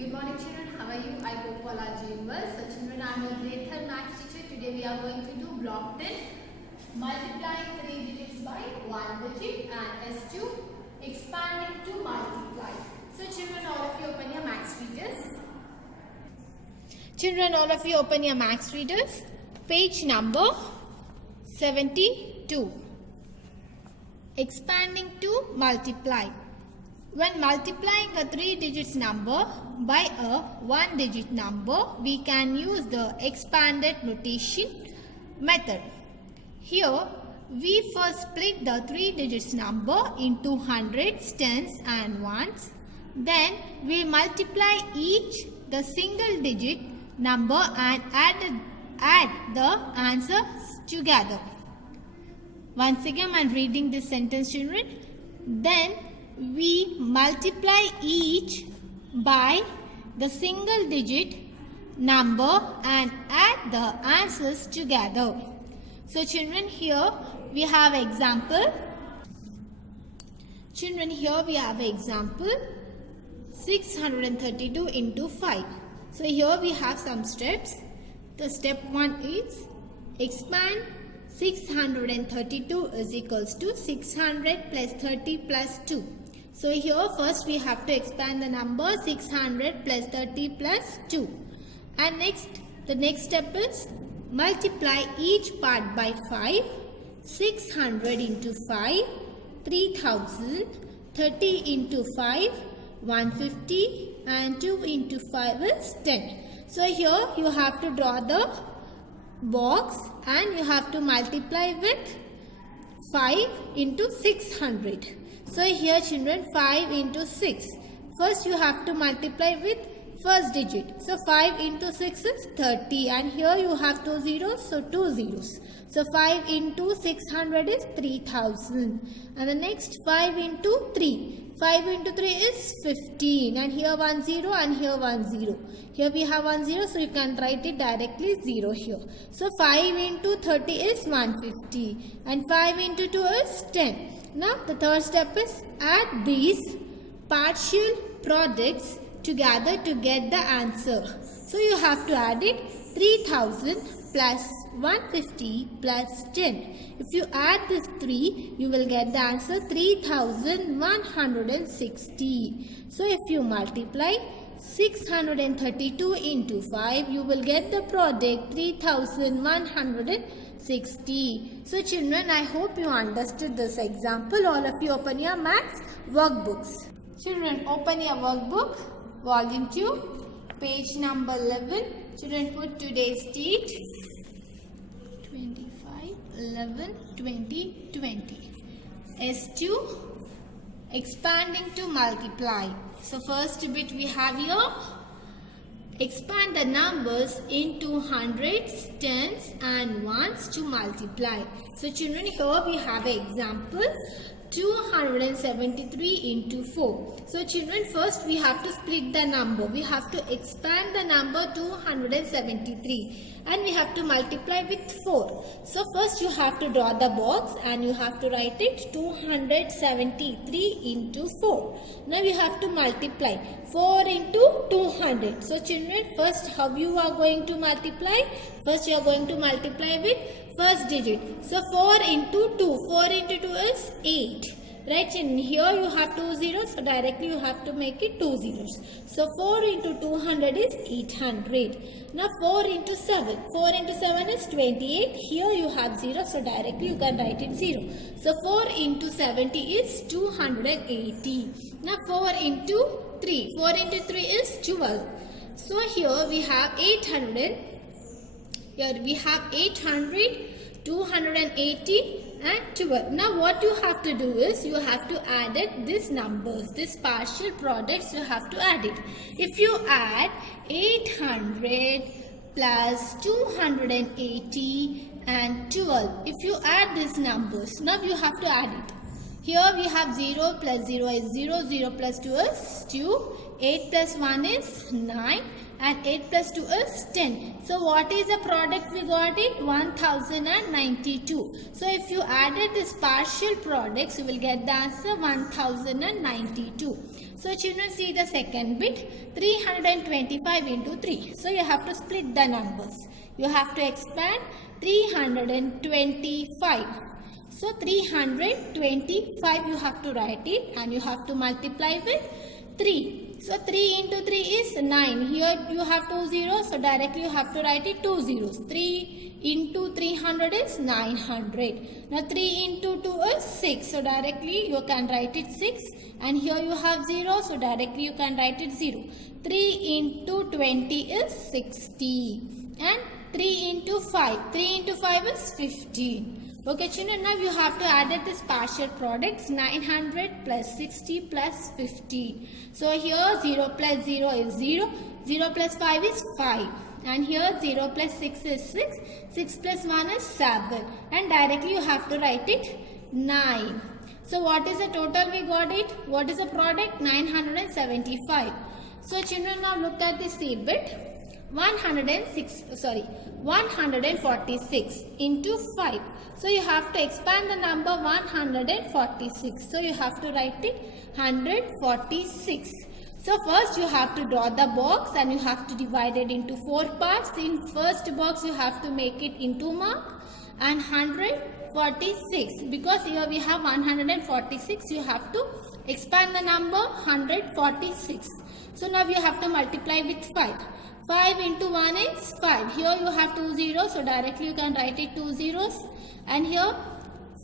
Good morning children, how are you? I hope all are doing well. So children, I am your grade 3rd maths teacher. Today we are going to do block 10, multiplying 3 digits by 1 digit, and S2, expanding to multiply. So children, all of you open your maths readers. Children, all of you open your maths readers. Page number 72. Expanding to multiply. When multiplying a 3 digits number by a 1 digit number, we can use the expanded notation method. Here, we first split the 3 digits number into hundreds, tens and ones. Then, we multiply each the single digit number and add the answers together. Once again, I am reading this sentence, children. Then, we multiply each by the single digit number and add the answers together. So children, here we have example. Children, here we have example 632 into 5. So here we have some steps. The step 1 is expand 632 is equals to 600 plus 30 plus 2. So here first we have to expand the number 600 plus 30 plus 2. And next, the next step is multiply each part by 5. 600 into 5, 3000. 30 into 5, 150. And 2 into 5 is 10. So here you have to draw the box and you have to multiply with 5 into 600. So here children, 5 into 6. First you have to multiply with first digit. So 5 into 6 is 30 and here you have 2 zeros, so 2 zeros. So 5 into 600 is 3000 and the next 5 into 3. 5 into 3 is 15 and here 1 0 and here 1 0. Here we have 1 0, so you can write it directly 0 here. So 5 into 30 is 150 and 5 into 2 is 10. Now the third step is add these partial products together to get the answer. So you have to add it 3000 plus 150 plus 10. If you add this 3, you will get the answer 3160. So if you multiply 632 into 5, you will get the product 3160. So children, I hope you understood this example. All of you open your maths workbooks. Children, open your workbook, volume 2, page number 11. Children, put today's date 25/11/2020. S2, expanding to multiply. So first bit we have here, expand the numbers into hundreds, tens and ones to multiply. So children, here we have an example 273 into 4. So children, first we have to split the number. We have to expand the number 273 and we have to multiply with 4. So first you have to draw the box and you have to write it 273 into 4. Now you have to multiply 4 into 200. So children, first how you are going to multiply? First you are going to multiply with first digit. So 4 into 2. 4 into 2 is 8. Right, and here you have 2 zeros, so directly you have to make it 2 zeros. So 4 into 200 is 800. Now 4 into 7. 4 into 7 is 28. Here you have 0, so directly you can write it 0. So 4 into 70 is 280. Now 4 into 3. 4 into 3 is 12. So here we have 800. Here we have 800, 280 and 12. Now what you have to do is you have to add it these numbers, these partial products you have to add it. If you add 800 plus 280 and 12, if you add these numbers, now you have to add it. Here we have 0 plus 0 is 0, 0 plus 2 is 2, 8 plus 1 is 9 and 8 plus 2 is 10. So what is the product we got it? 1092. So if you added this partial products, you will get the answer 1092. So children, see the second bit, 325 into 3. So you have to split the numbers. You have to expand 325. So 325 you have to write it and you have to multiply with 3. So 3 into 3 is 9. Here you have 2 zeros. So directly you have to write it 2 zeros. 3 into 300 is 900. Now 3 into 2 is 6. So directly you can write it 6. And here you have 0. So directly you can write it 0. 3 into 20 is 60. And 3 into 5. 3 into 5 is 15. Okay children, now you have to add this partial products 900 plus 60 plus 15. So here 0 plus 0 is 0, 0 plus 5 is 5 and here 0 plus 6 is 6, 6 plus 1 is 7 and directly you have to write it 9. So what is the total we got it? What is the product? 975. So children, now look at the C bit. 146 into 5. So you have to expand the number 146. So you have to write it 146. So first you have to draw the box and you have to divide it into 4 parts. In first box you have to make it into mark and 146. Because here we have 146, you have to expand the number 146. So now you have to multiply with 5. 5 into 1 is 5. Here you have 2 zeros. So directly you can write it 2 zeros. And here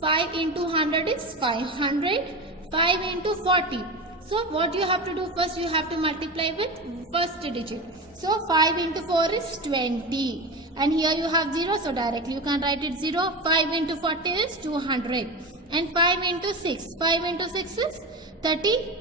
5 into 100 is 500. 5 into 40. So what you have to do first, you have to multiply with first digit. So 5 into 4 is 20. And here you have 0. So directly you can write it 0. 5 into 40 is 200. And 5 into 6. 5 into 6 is 30.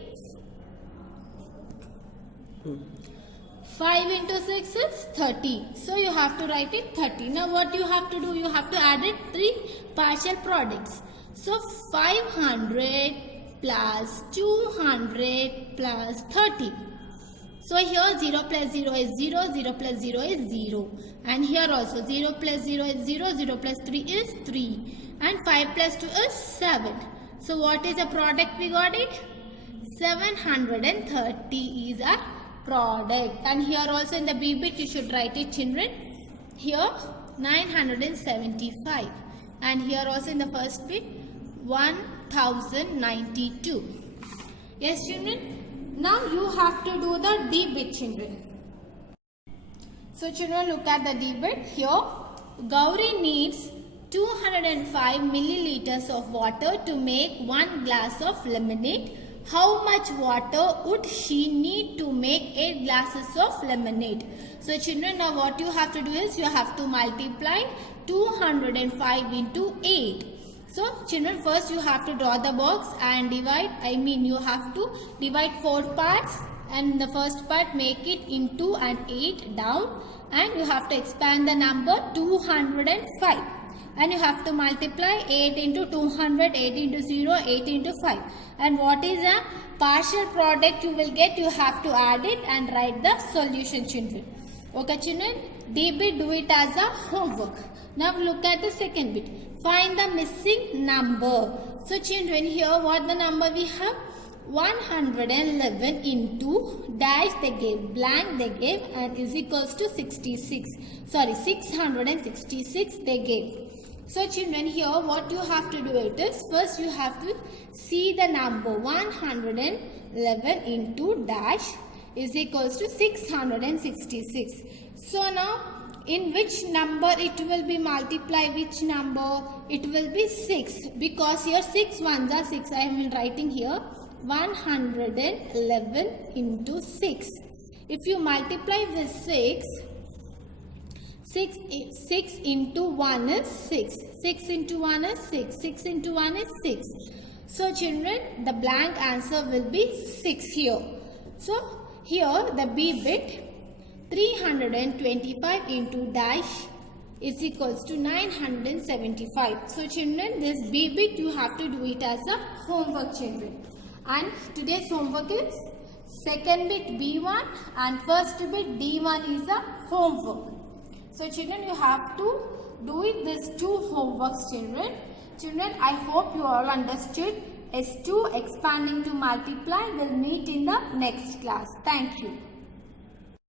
5 into 6 is 30. So you have to write it 30. Now what you have to do? You have to add it 3 partial products. So 500 plus 200 plus 30. So here 0 plus 0 is 0. 0 plus 0 is 0. And here also 0 plus 0 is 0. 0 plus 3 is 3. And 5 plus 2 is 7. So what is the product we got it? 730 is our product. And here also in the B bit you should write it children. Here 975 and here also in the first bit 1092. Yes children. Now you have to do the D bit children. So children, look at the D bit. Here Gauri needs 205 milliliters of water to make 1 glass of lemonade. How much water would she need to make 8 glasses of lemonade? So children, now what you have to do is you have to multiply 205 into 8. So children, first you have to draw the box and divide. You have to divide 4 parts and the first part make it into an 8 down and you have to expand the number 205. And you have to multiply 8 into 200, 8 into 0, 8 into 5. And what is a partial product you will get? You have to add it and write the solution children. Okay children, D bit do it as a homework. Now look at the second bit. Find the missing number. So children, here what the number we have? 111 into dash they gave, blank they gave and is equals to 666 they gave. So children, here what you have to do it is, first you have to see the number 111 into dash is equals to 666. So now in which number it will be multiplied, which number? It will be 6 because here 6 ones are 6. I am writing here 111 into 6. If you multiply with 6 into 1 is 6. 6 into 1 is 6. 6 into 1 is 6. So children, the blank answer will be 6 here. So here the B bit 325 into dash is equals to 975. So children, this B bit you have to do it as a homework, children. And today's homework is second bit B1 and first bit D1 is a homework. So children, you have to do it these two homeworks, children. Children, I hope you all understood. S2 expanding to multiply will meet in the next class. Thank you.